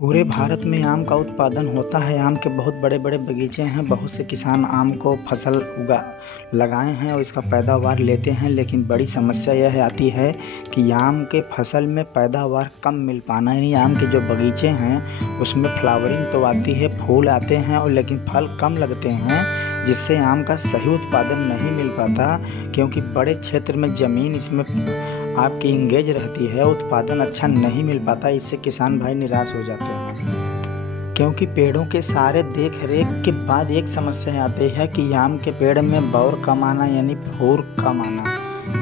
पूरे भारत में आम का उत्पादन होता है। आम के बहुत बड़े बड़े बगीचे हैं। बहुत से किसान आम को फसल लगाए हैं और इसका पैदावार लेते हैं, लेकिन बड़ी समस्या यह आती है कि आम के फसल में पैदावार कम मिल पाना। यानी आम के जो बगीचे हैं उसमें फ्लावरिंग तो आती है, फूल आते हैं और लेकिन फल कम लगते हैं, जिससे आम का सही उत्पादन नहीं मिल पाता। क्योंकि बड़े क्षेत्र में ज़मीन इसमें आपकी इंगेज रहती है, उत्पादन अच्छा नहीं मिल पाता। इससे किसान भाई निराश हो जाते हैं। क्योंकि पेड़ों के सारे देख रेख के बाद एक समस्या आती है कि आम के पेड़ में बौर कम आना, यानी फूल कम आना,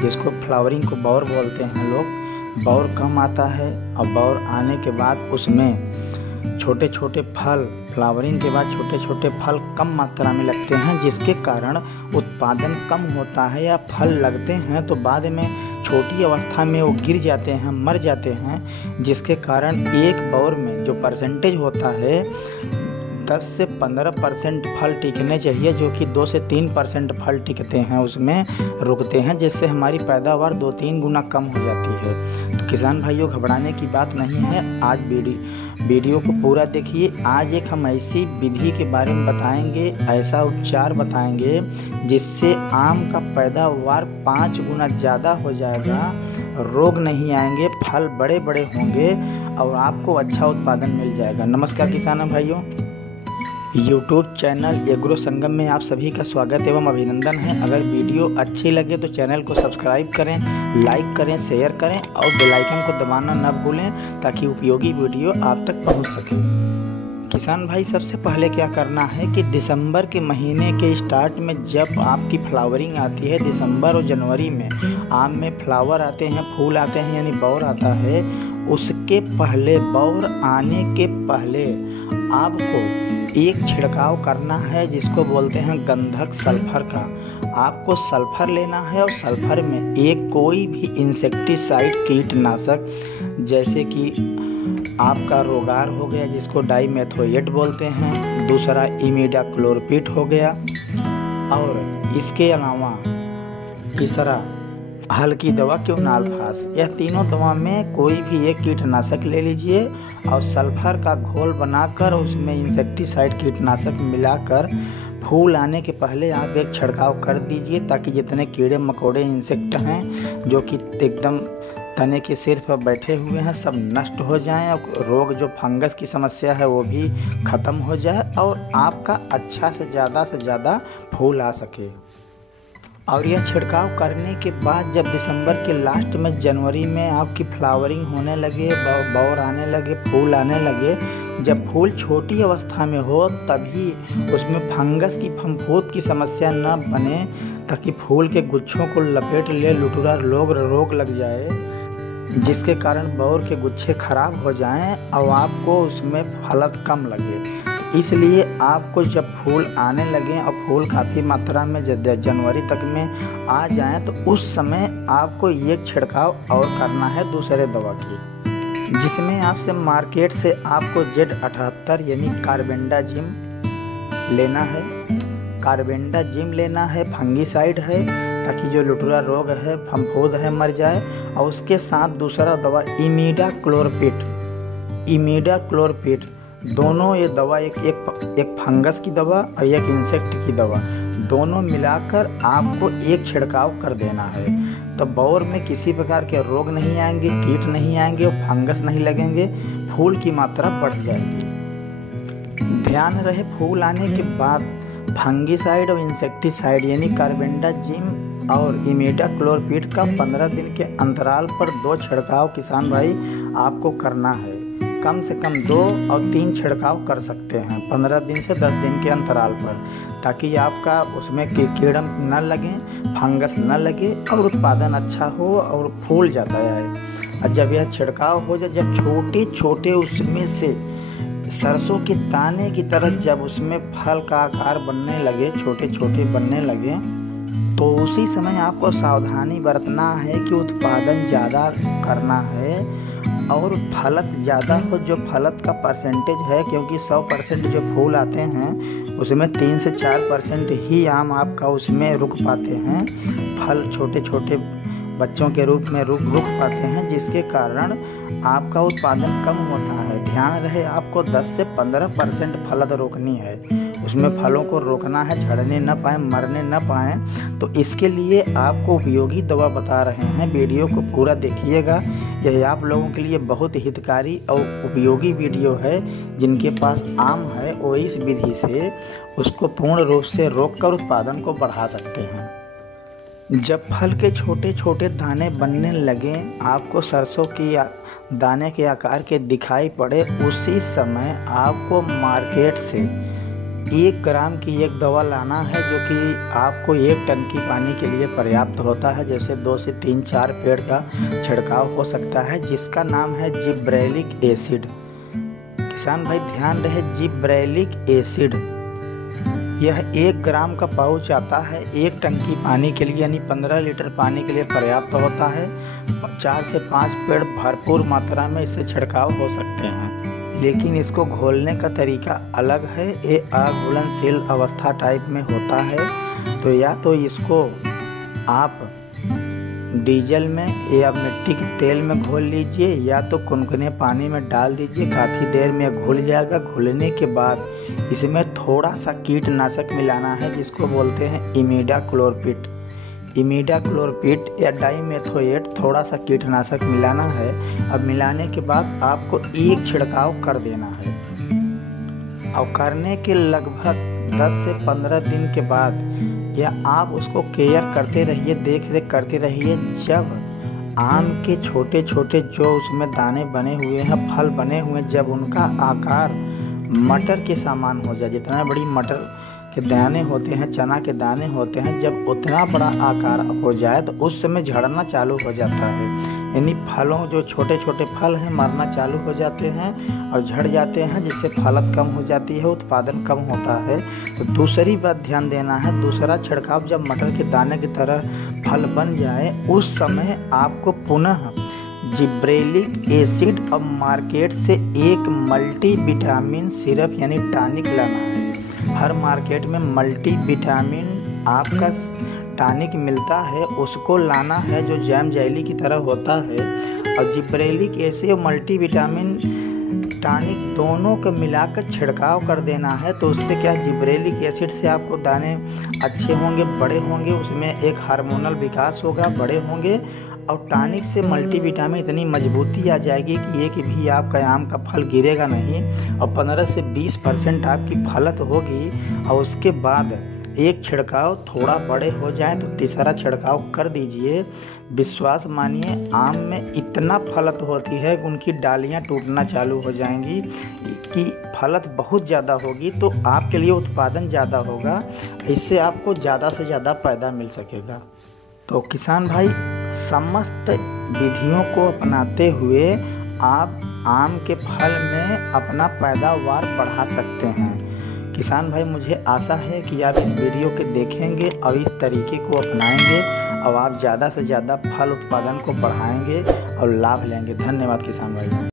जिसको फ्लावरिंग को बौर बोलते हैं लोग। बौर कम आता है और बौर आने के बाद उसमें छोटे छोटे फल, फ्लावरिंग के बाद छोटे छोटे फल कम मात्रा में लगते हैं, जिसके कारण उत्पादन कम होता है। या फल लगते हैं तो बाद में छोटी अवस्था में वो गिर जाते हैं, मर जाते हैं, जिसके कारण एक बौर में जो परसेंटेज होता है 10 से 15% फल टिकने चाहिए, जो कि 2 से 3% फल टिकते हैं, उसमें रुकते हैं, जिससे हमारी पैदावार 2-3 गुना कम हो जाती है। तो किसान भाइयों, घबराने की बात नहीं है। आज वीडियो को पूरा देखिए। आज एक हम ऐसी विधि के बारे में बताएंगे, ऐसा उपचार बताएंगे जिससे आम का पैदावार 5 गुना ज़्यादा हो जाएगा, रोग नहीं आएंगे, फल बड़े बड़े होंगे और आपको अच्छा उत्पादन मिल जाएगा। नमस्कार किसान भाइयों, YouTube चैनल एग्रो संगम में आप सभी का स्वागत एवं अभिनंदन है। अगर वीडियो अच्छी लगे तो चैनल को सब्सक्राइब करें, लाइक करें, शेयर करें और बेल आइकन को दबाना न भूलें, ताकि उपयोगी वीडियो आप तक पहुंच सके। किसान भाई, सबसे पहले क्या करना है कि दिसंबर के महीने के स्टार्ट में जब आपकी फ्लावरिंग आती है, दिसंबर और जनवरी में आम में फ्लावर आते हैं, फूल आते हैं, यानी बौर आता है, उसके पहले, बौर आने के पहले आपको एक छिड़काव करना है, जिसको बोलते हैं गंधक सल्फर का। आपको सल्फर लेना है और सल्फर में एक कोई भी इंसेक्टिसाइड, कीटनाशक, जैसे कि आपका रोगार हो गया जिसको डाइमेथोएट बोलते हैं, दूसरा इमिडाक्लोरपिड हो गया, और इसके अलावा तीसरा हल्की दवा क्योनाल्फास। यह तीनों दवा में कोई भी एक कीटनाशक ले लीजिए और सल्फर का घोल बनाकर उसमें इंसेक्टिसाइड कीटनाशक मिलाकर फूल आने के पहले आप एक छिड़काव कर दीजिए, ताकि जितने कीड़े मकोड़े, इंसेक्ट हैं जो कि एकदम तने के सिर पर बैठे हुए हैं, सब नष्ट हो जाएं और रोग, जो फंगस की समस्या है, वो भी ख़त्म हो जाए और आपका अच्छा से ज़्यादा फूल आ सके। और यह छिड़काव करने के बाद जब दिसंबर के लास्ट में, जनवरी में आपकी फ्लावरिंग होने लगे, बौर आने लगे, फूल आने लगे, जब फूल छोटी अवस्था में हो तभी उसमें फंगस की, फफूंद की समस्या न बने, ताकि फूल के गुच्छों को लपेट ले लुटुरा रोग लग जाए, जिसके कारण बौर के गुच्छे खराब हो जाएं और आपको उसमें फलत कम लगे। इसलिए आपको जब फूल आने लगे और फूल काफ़ी मात्रा में जनवरी तक में आ जाएं, तो उस समय आपको एक छिड़काव और करना है दूसरे दवा की, जिसमें आपसे मार्केट से आपको Z78 यानी कार्बेंडाजिम लेना है। कार्बेंडाजिम लेना है, फंगीसाइड है, ताकि जो लुटुरा रोग है, फफूंद है, मर जाए। और उसके साथ दूसरा दवा इमिडाक्लोरपिड। दोनों ये दवा, एक फंगस की दवा और एक इंसेक्ट की दवा, दोनों मिलाकर आपको एक छिड़काव कर देना है। तो बौर में किसी प्रकार के रोग नहीं आएंगे, कीट नहीं आएंगे और फंगस नहीं लगेंगे, फूल की मात्रा बढ़ जाएगी। ध्यान रहे, फूल आने के बाद फंगीसाइड और इंसेक्टिसाइड यानी कार्बेंडाजिम और इमिडाक्लोरपिड का 15 दिन के अंतराल पर 2 छिड़काव किसान भाई आपको करना है। कम से कम 2 और 3 छिड़काव कर सकते हैं 15 दिन से 10 दिन के अंतराल पर, ताकि आपका उसमें कीड़ा न लगे, फंगस न लगे और उत्पादन अच्छा हो और फूल जाता है। और जब यह छिड़काव हो जाए, जब छोटे छोटे उसमें से सरसों के दाने की तरह जब उसमें फल का आकार बनने लगे, छोटे छोटे बनने लगे, तो उसी समय आपको सावधानी बरतना है कि उत्पादन ज़्यादा करना है और फलत ज़्यादा हो। जो फलत का परसेंटेज है, क्योंकि 100% जो फूल आते हैं उसमें 3 से 4% ही आम आपका उसमें रुक पाते हैं, फल छोटे छोटे बच्चों के रूप में रुक पाते हैं, जिसके कारण आपका उत्पादन कम होता है। ध्यान रहे आपको 10 से 15% फलद रोकनी है, उसमें फलों को रोकना है, झड़ने न पाए, मरने न पाए। तो इसके लिए आपको उपयोगी दवा बता रहे हैं, वीडियो को पूरा देखिएगा। यह आप लोगों के लिए बहुत हितकारी और उपयोगी वीडियो है। जिनके पास आम है वो इस विधि से उसको पूर्ण रूप से रोककर उत्पादन को बढ़ा सकते हैं। जब फल के छोटे छोटे दाने बनने लगें, आपको सरसों की दाने के आकार के दिखाई पड़े, उसी समय आपको मार्केट से 1 ग्राम की एक दवा लाना है, जो कि आपको 1 टन की पानी के लिए पर्याप्त होता है। जैसे 2 से 3-4 पेड़ का छिड़काव हो सकता है, जिसका नाम है जिब्रेलिक एसिड। किसान भाई ध्यान रहे, जिब्रेलिक एसिड यह 1 ग्राम का पाउच आता है, 1 टन की पानी के लिए यानी 15 लीटर पानी के लिए पर्याप्त होता है। 4 से 5 पेड़ भरपूर मात्रा में इससे छिड़काव हो सकते हैं, लेकिन इसको घोलने का तरीका अलग है। ये अघुलनशील अवस्था टाइप में होता है, तो या तो इसको आप डीजल में या मिट्टी के तेल में घोल लीजिए, या तो कुनकुने पानी में डाल दीजिए। काफ़ी देर में घुल जाएगा। घुलने के बाद इसमें थोड़ा सा कीटनाशक मिलाना है, जिसको बोलते हैं इमिडाक्लोरपिड। इमिडाक्लोरपिड या डाइमेथोएट थोड़ा सा कीटनाशक मिलाना है। अब मिलाने के बाद आपको 1 छिड़काव कर देना है, और करने के लगभग 10 से 15 दिन के बाद या आप उसको केयर करते रहिए, देख रेख करते रहिए। जब आम के छोटे छोटे जो उसमें दाने बने हुए हैं, फल बने हुए हैं, जब उनका आकार मटर के समान हो जाए, जितना बड़ी मटर के दाने होते हैं, चना के दाने होते हैं, जब उतना बड़ा आकार हो जाए तो उस समय झड़ना चालू हो जाता है। यानी फलों जो छोटे छोटे फल हैं मरना चालू हो जाते हैं और झड़ जाते हैं, जिससे फलत कम हो जाती है, उत्पादन कम होता है। तो दूसरी बात ध्यान देना है, दूसरा छिड़काव जब मटर के दाने की तरह फल बन जाए, उस समय आपको पुनः जिब्रेलिक एसिड और मार्केट से 1 मल्टीविटामिन सिरप यानी टॉनिक लाना है। हर मार्केट में मल्टीविटामिन आपका टॉनिक मिलता है, उसको लाना है, जो जैम जेली की तरह होता है। और जिब्रेलिक एसिड और मल्टीविटामिन टॉनिक दोनों को मिलाकर छिड़काव कर देना है। तो उससे क्या, जिब्रेलिक एसिड से आपको दाने अच्छे होंगे, बड़े होंगे, उसमें एक हार्मोनल विकास होगा, बड़े होंगे। और टॉनिक से मल्टीविटामिन इतनी मजबूती आ जाएगी कि एक भी आपका आम का फल गिरेगा नहीं, और 15 से 20% आपकी फलत होगी। और उसके बाद 1 छिड़काव थोड़ा बड़े हो जाए तो तीसरा छिड़काव कर दीजिए। विश्वास मानिए, आम में इतना फलत होती है कि उनकी डालियां टूटना चालू हो जाएंगी, कि फलत बहुत ज़्यादा होगी, तो आपके लिए उत्पादन ज़्यादा होगा। इससे आपको ज़्यादा से ज़्यादा फायदा मिल सकेगा। तो किसान भाई, समस्त विधियों को अपनाते हुए आप आम के फल में अपना पैदावार बढ़ा सकते हैं। किसान भाई, मुझे आशा है कि आप इस वीडियो को देखेंगे और इस तरीके को अपनाएंगे, और आप ज़्यादा से ज़्यादा फल उत्पादन को बढ़ाएंगे और लाभ लेंगे। धन्यवाद किसान भाई।